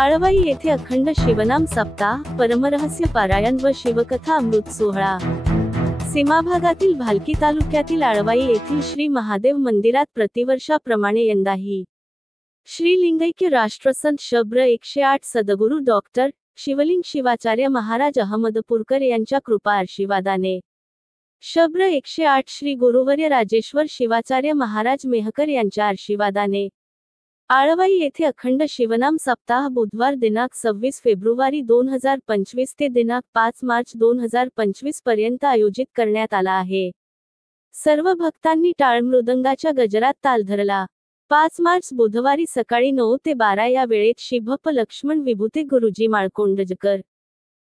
आळवाई येथे अखंड शिवनाम सप्ताह, परमरहस्य पारायण व शिवकथा अमृत सोहळा। सीमाभागातील भालकी तालुक्यातील आळवाई येथील श्री महादेव मंदिरात प्रतिवर्षाप्रमाणे यंदाही श्री लिंगैक्य राष्ट्रसंत शब्र 108 सद्गुरू डॉक्टर शिवलिंग शिवाचार्य महाराज अहमदपूरकर यांच्या कृपा आशीर्वादाने शब्र 108 श्री गुरुवर्य राजेश्वर शिवाचार्य महाराज मेहकर यांच्या आशीर्वादाने आळवाई येथे अखंड शिवनाम सप्ताह बुधवार दिनांक 26 फेब्रुवारी 2025 ते दिनांक 5 मार्च 2025 पर्यंत आयोजित करण्यात आला आहे। सर्व भक्तांनी टाळ मृदंगाच्या गजरात ताल धरला। 5 मार्च बुधवारी सकाळी 9 ते 12 या वेळेत शिभप लक्ष्मण विभूते गुरुजी माळकोंडजकर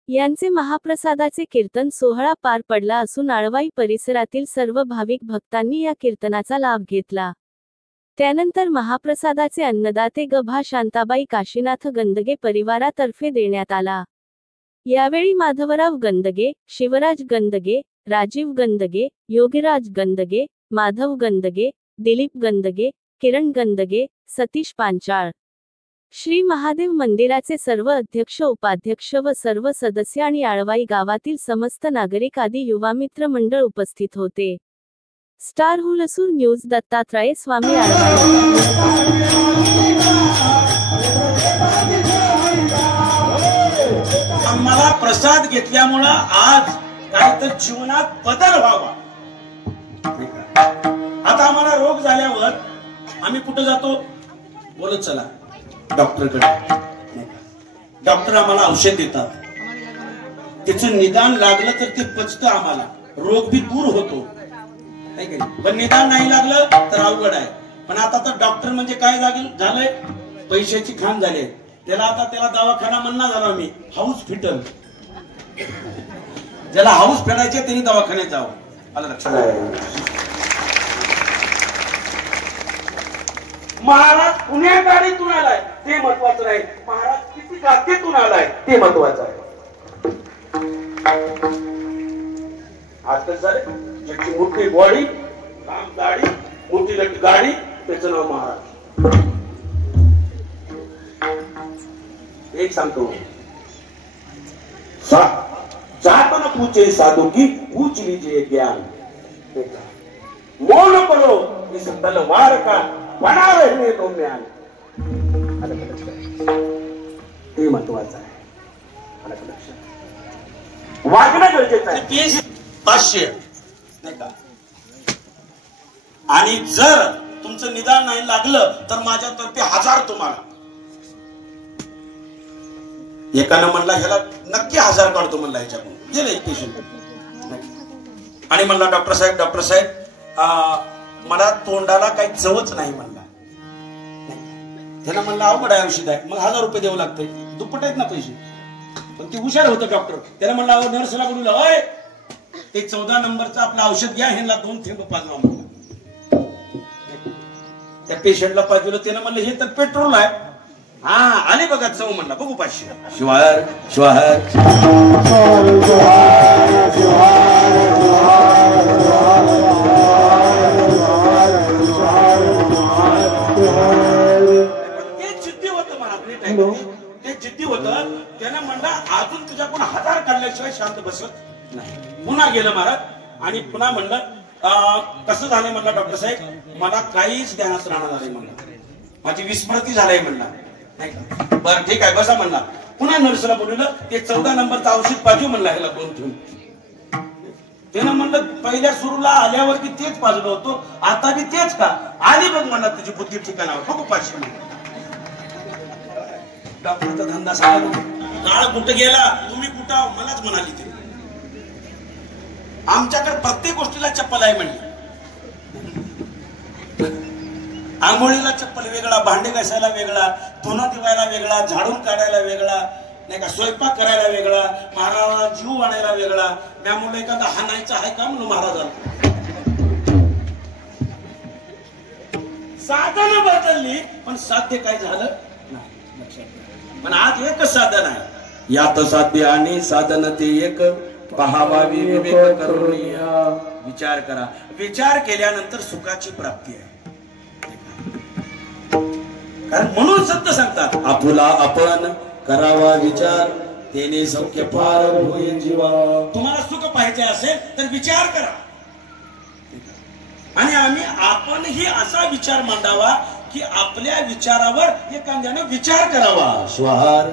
यांचे महाप्रसादाचे कीर्तन सोहळा पार पडला असून आळवाई परिसरातील सर्व भाविक भक्तांनी या कीर्तनाचा लाभ घेतला। त्यानंतर महाप्रसादाचे अन्नदाते गभा शांताबाई काशीनाथ गंदगे परिवारातर्फे देण्यात आला। यावेळी माधवराव गंदगे, शिवराज गंदगे, राजीव गंदगे, योगीराज गंदगे, माधव गंदगे, दिलीप गंदगे, किरण गंदगे, सतीश पांचाळ, श्री महादेव मंदिराचे सर्व अध्यक्ष उपाध्यक्ष व सर्व सदस्य आणि आळवाई गावातील समस्त नागरिक आदी युवा मित्र मंडळ उपस्थित होते। स्टार हुलसूर न्यूज दत्तात्रय स्वामी आळवाई। आम्हाला प्रसाद घेतल्यामुळे आज काहीतरी जीवनात बदल व्हावा। आता आम्हाला रोग झाल्यावर आम्ही कुठे जातो? बोलत चला डॉक्टरकडे। डॉक्टर आम्हाला औषध देतात, त्याचं निदान लागलं तर ते पचतं, आम्हाला रोग बी दूर होतो, पण निदान नाही लागलं तर अवघड आहे। पण आता तर डॉक्टर म्हणजे काय झालंय? पैशाची खाण झाली। त्याला दवाखाना म्हणणार झाला मी हाऊस फिटल। ज्याला हाऊस फेडायचे त्यांनी दवाखान्यात जावं। मला लक्षात महाराज पुण्या गाडीतून आलाय ते महत्वाचं नाही, महाराज किती गाडीतून आलाय ते महत्वाचं आहे। आज तर झालं ज्याची मोठी बॉडी, लांब दाढी, मोठी गाडी, त्याचं नाव महाराज। एक सांगतो, जात न पूछे साधु की पूछ लीजिए ज्ञान, मोह न करो इस तलवार का बना रहने दो ज्ञान। हे महत्वाचं आहे, वागणं गरजेचं आहे। 500 नाही का? आणि जर तुमचं निदान नाही लागलं तर माझ्यातर्फे 1000 तुम्हाला। एकानं म्हणला ह्याला नक्की 1000 काढतो म्हणला ह्याच्याकडून, गेले एक पेशंट आणि म्हणला डॉक्टर साहेब मला तोंडाला काही चवच नाही म्हणला। त्याला म्हणलं अवघड आहे, औषध आहे, मग 1000 रुपये द्यावं लागतंय, दुप्पट आहेत ना पैसे। पण ते हुशार होतं डॉक्टर, त्याला म्हणलं नर्सला बोलवलं, ओय ते 14 नंबरचं आपलं औषध घ्या, ह्यांना 2 थेंब पाजवा म्हणलं। त्या पेशंटला पाजवलं, त्यानं म्हणलं हे तर पेट्रोल आहे। हा आले बघा चव म्हणला, बघू 500 शिवार शिवार ते जिद्दी होतं। त्यानं म्हणला अजून तुझ्याकडून 1000 काढल्याशिवाय शांत बसत नाही। पुन्हा गेलं महाराज आणि पुन्हा म्हणलं कसं झालंय म्हणलं डॉक्टर साहेब, मला काहीच ध्यानात राहणार नाही म्हणलं, माझी विस्मृती झाली म्हणला। बरं ठीक आहे बसा म्हणला। पुन्हा नर्सला बोलवलं, ते 14 नंबरचं औषध पाजू म्हणला ह्याला 2 ठेवून। त्यानं म्हणलं पहिल्या सुरूला आल्यावरती तेच पाजलं होतो, आता बी तेच का? आली बघ म्हणला तुझी बुद्धी ठिकाणावर, बघू 500 म्हणलं। डॉक्टरचा धंदा सांगा, काळ कुठं गेला, तुम्ही कुठं, मलाच म्हणाली ते। आमच्याकडे प्रत्येक गोष्टीला चप्पल आहे म्हणली। आंघोळीला चप्पल वेगळा, भांडे घासायला वेगळा, धुणं धुवायला वेगळा, झाडून काढायला वेगळा, नाही का, स्वयंपाक करायला वेगळा, महाराजाला जीव आणायला वेगळा। त्यामुळे एखादा हाणायचा आहे का म्हणून महाराजाला। साधनं बदलली पण साध्य काय झालं नाही, लक्षात। पण आज एकच साधन आहे, यात साध्य आणि साधन ते एक, पहावा विवेक करून विचार करा। विचार केल्यानंतर सुखाची प्राप्ती आहे। कारण म्हणून संत सांगतात आपुला आपण करावा विचार तेने सौख्य फार होईल जीवा. तुम्हाला सुख पाहिजे असेल तर विचार करा. आणि आपण ही असा विचार मांडावा की आपल्या विचारावर एखाद्याने विचार करावा. स्वाहार